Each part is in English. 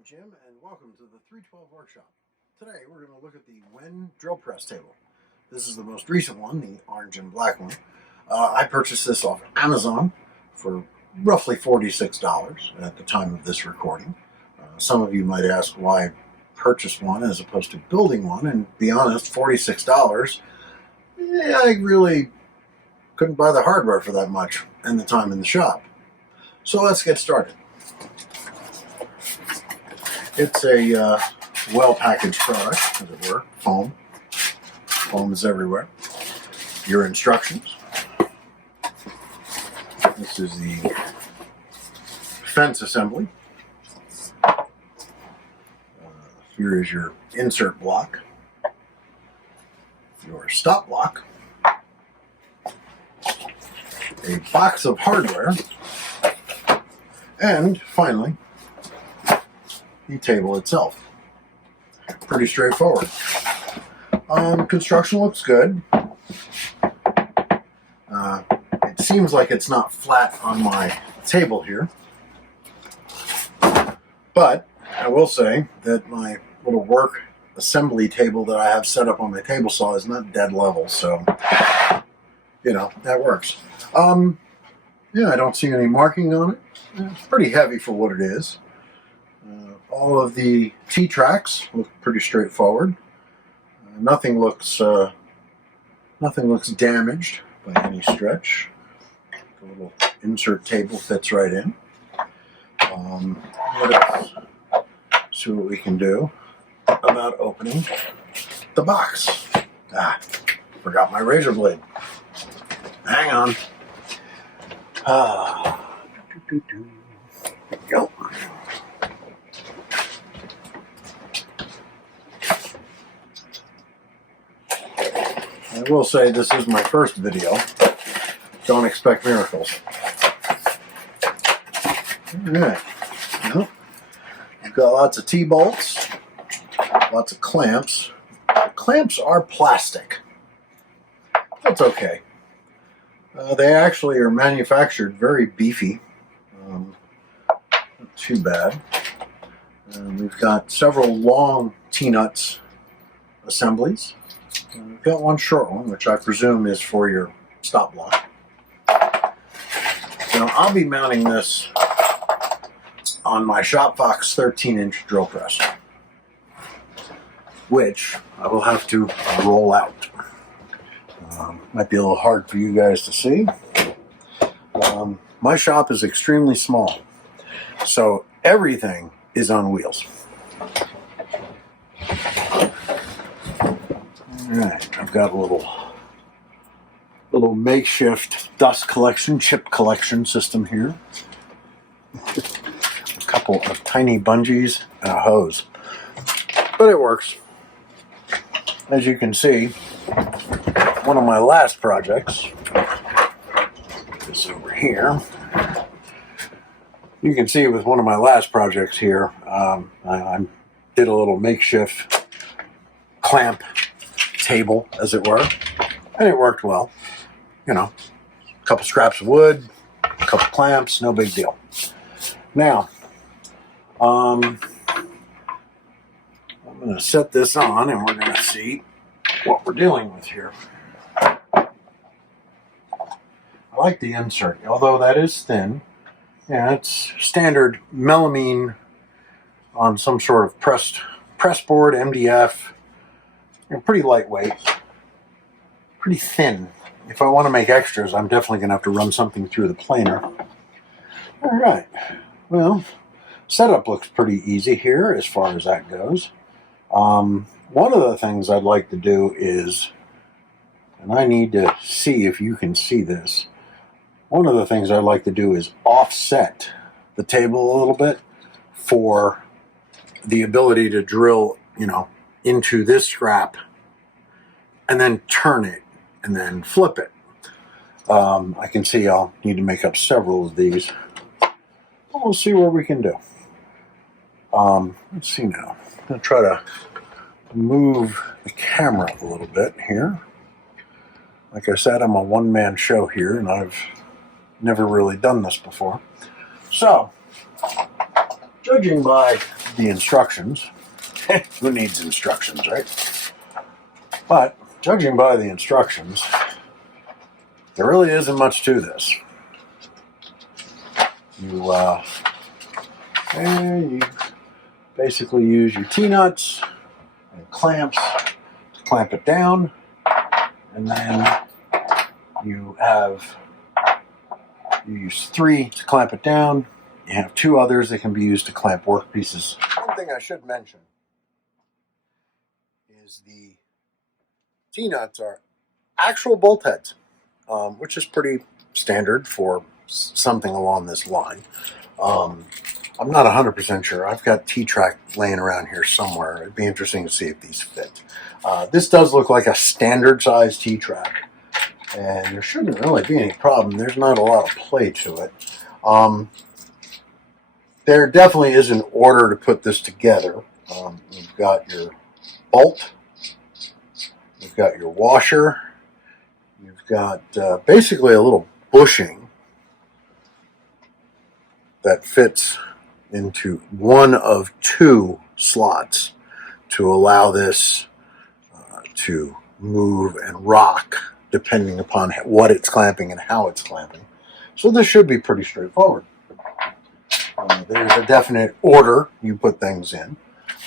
I'm Jim, and welcome to the 312 Workshop. Today we're going to look at the WEN Drillpress table. This is the most recent one, the orange and black one. I purchased this off Amazon for roughly $46 at the time of this recording. Some of you might ask why I purchased one as opposed to building one, and to be honest, $46, I really couldn't buy the hardware for that much and the time in the shop. So let's get started. It's a well-packaged product, as it were. Foam. Foam is everywhere. Your instructions. This is the fence assembly. Here is your insert block. Your stop block. A box of hardware. And finally, the table itself. Pretty straightforward. Construction looks good. It seems like it's not flat on my table here. But I will say that my little work assembly table that I have set up on my table saw is not dead level, so you know, that works. Yeah, I don't see any marking on it. It's pretty heavy for what it is. All of the T-tracks look pretty straightforward. Nothing looks damaged by any stretch. The little insert table fits right in. Let's see what we can do about opening the box. Forgot my razor blade. Hang on. There we go. I will say this is my first video. Don't expect miracles. Alright. Well, you've got lots of T-bolts, lots of clamps. The clamps are plastic. That's okay. They actually are manufactured very beefy. Not too bad. We've got several long T-nuts assemblies. We've got one short one, which I presume is for your stop block. Now, I'll be mounting this on my Shopfox 13-inch drill press, which I will have to roll out. Might be a little hard for you guys to see. My shop is extremely small, so everything is on wheels. Alright, I've got a little makeshift dust collection, chip collection system here. A couple of tiny bungees and a hose. But it works. As you can see, one of my last projects is over here. You can see with one of my last projects here, I did a little makeshift clamp table, as it were, and it worked well. You know, a couple scraps of wood, a couple clamps, no big deal. Now, I'm going to set this on, and we're going to see what we're dealing with here. I like the insert, although that is thin. Yeah, it's standard melamine on some sort of press board, MDF. Pretty lightweight, pretty thin. If I want to make extras, I'm definitely going to have to run something through the planer. All right. Well, setup looks pretty easy here as far as that goes. One of the things I'd like to do is, and I need to see if you can see this, one of the things I'd like to do is offset the table a little bit for the ability to drill, you know, into this scrap and then turn it and then flip it. I can see I'll need to make up several of these. We'll see what we can do. Let's see now. I'm going to try to move the camera a little bit here. Like I said, I'm a one-man show here, and I've never really done this before. So, Judging by the instructions, who needs instructions, right? But judging by the instructions, there really isn't much to this. You basically use your T-nuts and clamps to clamp it down, and then you use 3 to clamp it down. You have 2 others that can be used to clamp workpieces. One thing I should mention is the T-nuts are actual bolt heads, which is pretty standard for something along this line. I'm not 100% sure. I've got T-track laying around here somewhere. It'd be interesting to see if these fit. This does look like a standard size T-track, and there shouldn't really be any problem. There's not a lot of play to it. There definitely is an order to put this together. You've got your bolt, you've got your washer, you've got basically a little bushing that fits into one of 2 slots to allow this to move and rock depending upon what it's clamping and how it's clamping. So this should be pretty straightforward. There's a definite order you put things in,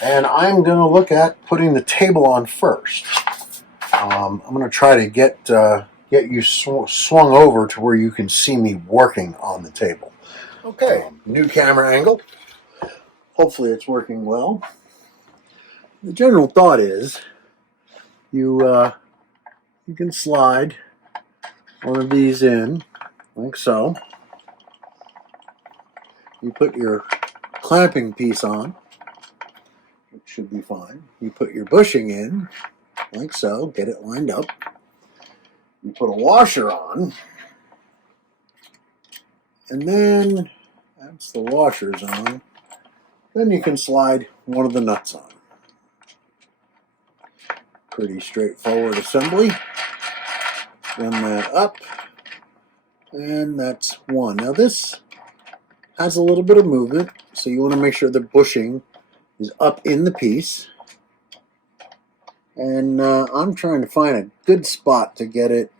and I'm going to look at putting the table on first. I'm going to try to get you swung over to where you can see me working on the table. Okay, new camera angle. Hopefully it's working well. The general thought is you can slide one of these in like so. You put your clamping piece on, it should be fine. You put your bushing in like so, get it lined up. You put a washer on, and then once the washer's on, then you can slide one of the nuts on. Pretty straightforward assembly. Run that up, and that's one. Now this has a little bit of movement, so you want to make sure the bushing is up in the piece. And I'm trying to find a good spot to get it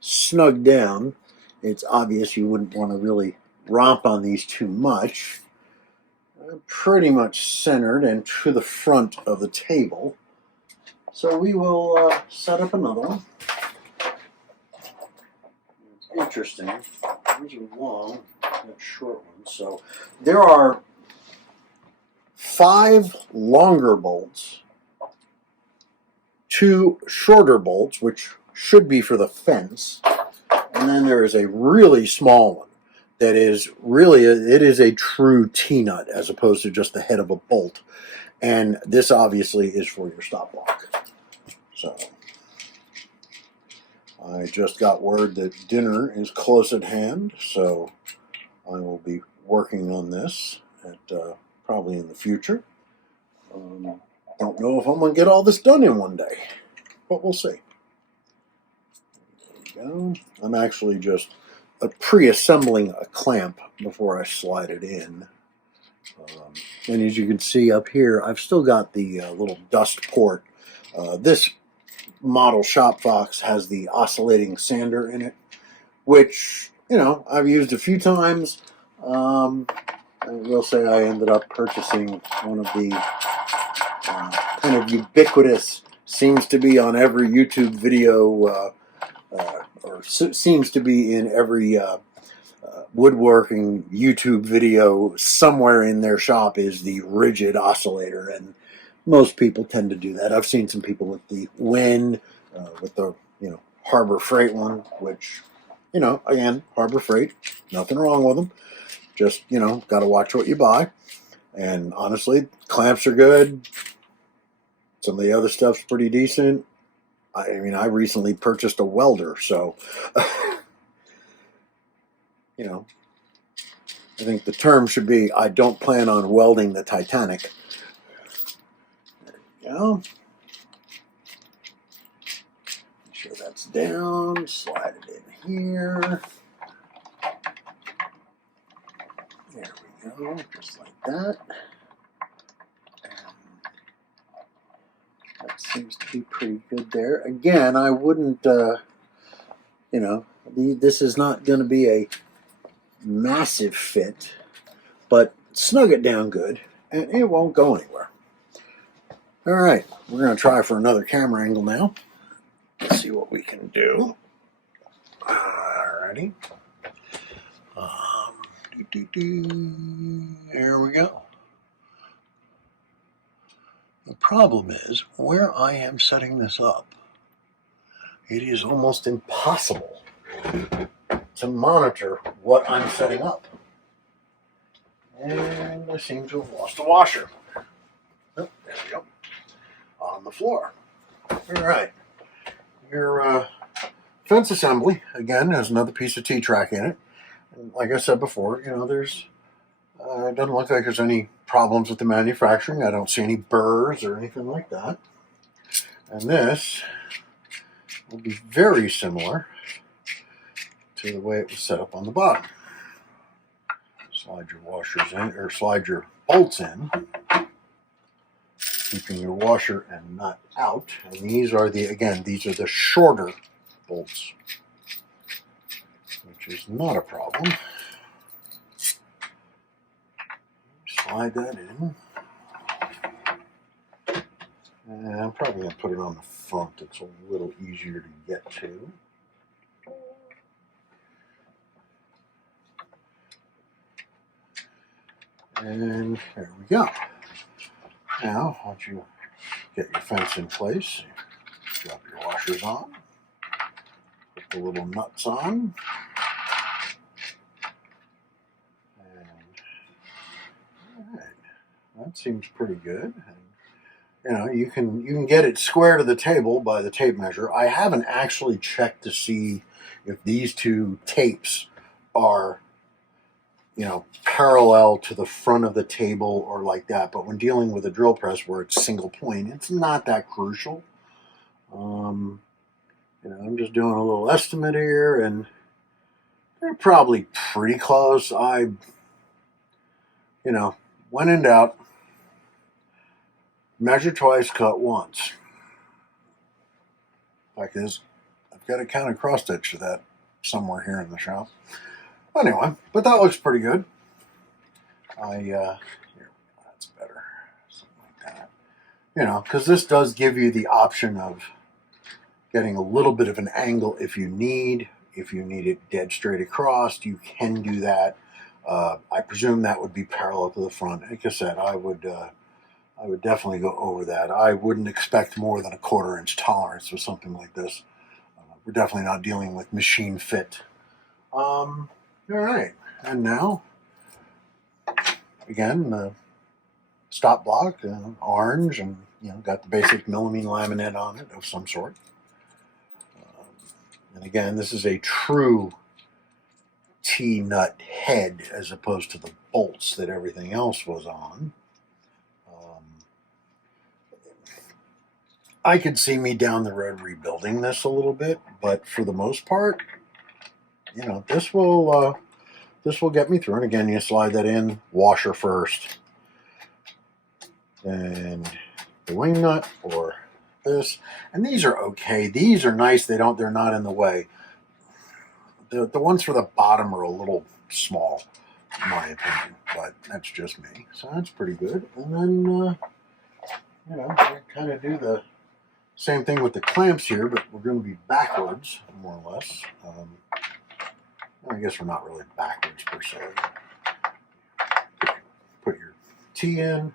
snug down. It's obvious you wouldn't want to really romp on these too much. Pretty much centered and to the front of the table. So we will set up another one. It's interesting. These are long, not short ones. So there are 5 longer bolts, 2 shorter bolts, which should be for the fence, and then there is a really small one that is really, it is a true T-nut as opposed to just the head of a bolt. And this obviously is for your stop block. So I just got word that dinner is close at hand, so I will be working on this probably in the future. Don't know if I'm going to get all this done in one day, but we'll see. There we go. I'm actually just pre-assembling a clamp before I slide it in. And as you can see up here, I've still got the little dust port. This model Shop Fox has the oscillating sander in it, which, you know, I've used a few times. I will say I ended up purchasing one of the kind of ubiquitous, seems to be on every YouTube video, or seems to be in every woodworking YouTube video somewhere in their shop, is the rigid oscillator, and most people tend to do that. I've seen some people with the WEN, with the Harbor Freight one, which, again, Harbor Freight, nothing wrong with them. Just, got to watch what you buy. And honestly, clamps are good. Some of the other stuff's pretty decent. I mean, I recently purchased a welder, so, I think the term should be, I don't plan on welding the Titanic. There you go. Make sure that's down. Slide it in here. There we go, just like that. That seems to be pretty good there. Again, I wouldn't, you know, this is not going to be a massive fit, but snug it down good, and it won't go anywhere. All right, we're going to try for another camera angle now. Let's see what we can do. Alrighty. There we go. The problem is, where I am setting this up, it is almost impossible to monitor what I'm setting up. And I seem to have lost the washer. Oh, there we go. On the floor. All right. Your fence assembly, again, has another piece of T-track in it. And like I said before, you know, there's it doesn't look like there's any problems with the manufacturing. I don't see any burrs or anything like that. And this will be very similar to the way it was set up on the bottom. Slide your washers in, or slide your bolts in, keeping your washer and nut out. And these are these are the shorter bolts, which is not a problem. Slide that in. And I'm probably going to put it on the front. It's a little easier to get to. And there we go. Now, once you get your fence in place, drop your washers on, put the little nuts on, and all right, that seems pretty good. And, you know, you can get it square to the table by the tape measure. I haven't actually checked to see if these two tapes are, you know, parallel to the front of the table or like that. But when dealing with a drill press where it's single point, it's not that crucial. You know, I'm just doing a little estimate here, and they're probably pretty close. You know, when in doubt, measure twice, cut once. Fact is, I've got a counted cross stitch to that somewhere here in the shop. Anyway, but that looks pretty good. Here, that's better. Something like that. You know, because this does give you the option of getting a little bit of an angle if you need. If you need it dead straight across, you can do that. I presume that would be parallel to the front. Like I said, I would definitely go over that. I wouldn't expect more than a 1/4 inch tolerance with something like this. We're definitely not dealing with machine fit. All right, and now, again, the stop block, orange, and you know, got the basic melamine laminate on it of some sort. And again, this is a true T-nut head as opposed to the bolts that everything else was on. I could see me down the road rebuilding this a little bit, but for the most part, you know, this will get me through. And again, you slide that in, washer first, and the wing nut or this. And these are okay. These are nice. They're not in the way. The ones for the bottom are a little small, in my opinion, but that's just me. So that's pretty good. And then, you know, I kind of do the same thing with the clamps here, but we're going to be backwards, more or less. I guess we're not really backwards per se. Put your T in,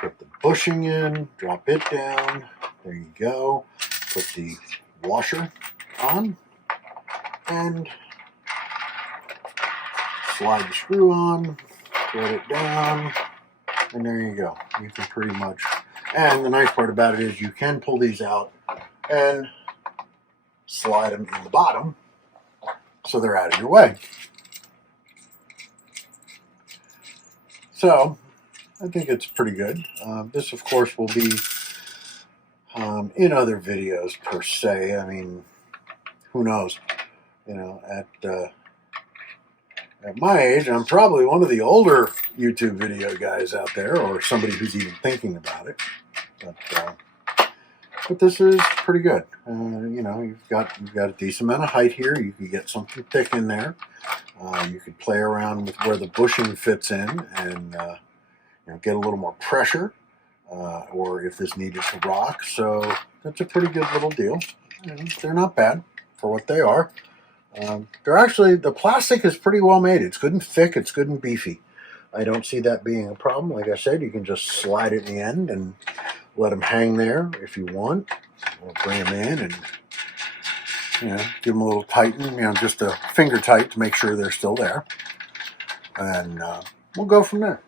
put the bushing in, drop it down. There you go. Put the washer on, and slide the screw on, thread it down, and there you go. You can pretty much, and the nice part about it is you can pull these out and slide them in the bottom so they're out of your way. So I think it's pretty good. This, of course, will be in other videos per se. I mean, who knows? You know, At my age, I'm probably one of the older YouTube video guys out there, or somebody who's even thinking about it. But this is pretty good. You know, you've got a decent amount of height here. You could get something thick in there. You could play around with where the bushing fits in, and you know, get a little more pressure, or if this needed to rock. So that's a pretty good little deal. They're not bad for what they are. They're actually, the plastic is pretty well made. It's good and thick. It's good and beefy. I don't see that being a problem. Like I said, you can just slide it in the end and let them hang there if you want. Or bring them in and, you know, give them a little tighten, you know, just a finger tight to make sure they're still there. And we'll go from there.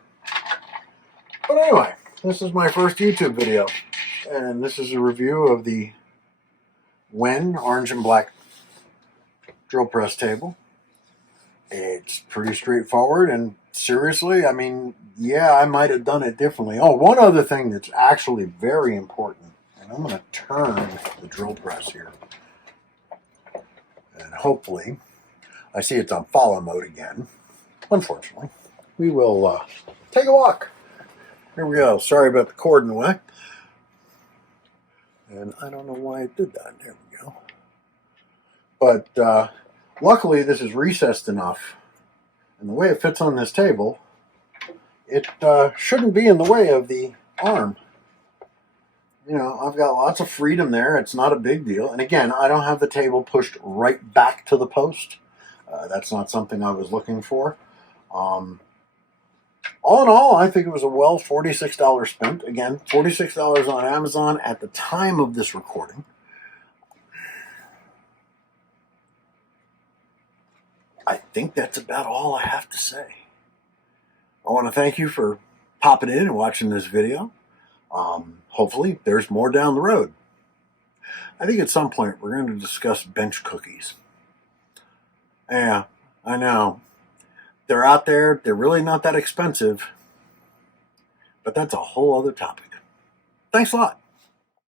But anyway, this is my first YouTube video. And this is a review of the WEN orange and black drill press table. It's pretty straightforward, and seriously, I mean, yeah, I might have done it differently. Oh, one other thing that's actually very important, and I'm going to turn the drill press here, and hopefully, I see it's on follow mode again. Unfortunately, we will take a walk. Here we go. Sorry about the cord in the way. And I don't know why it did that. There we go. But luckily, this is recessed enough, and the way it fits on this table, it shouldn't be in the way of the arm. You know, I've got lots of freedom there. It's not a big deal. And again, I don't have the table pushed right back to the post. That's not something I was looking for. All in all, I think it was a well $46 spent. Again, $46 on Amazon at the time of this recording. I think that's about all I have to say. I want to thank you for popping in and watching this video. Hopefully, there's more down the road. I think at some point we're going to discuss bench cookies. Yeah, I know. They're out there. They're really not that expensive. But that's a whole other topic. Thanks a lot.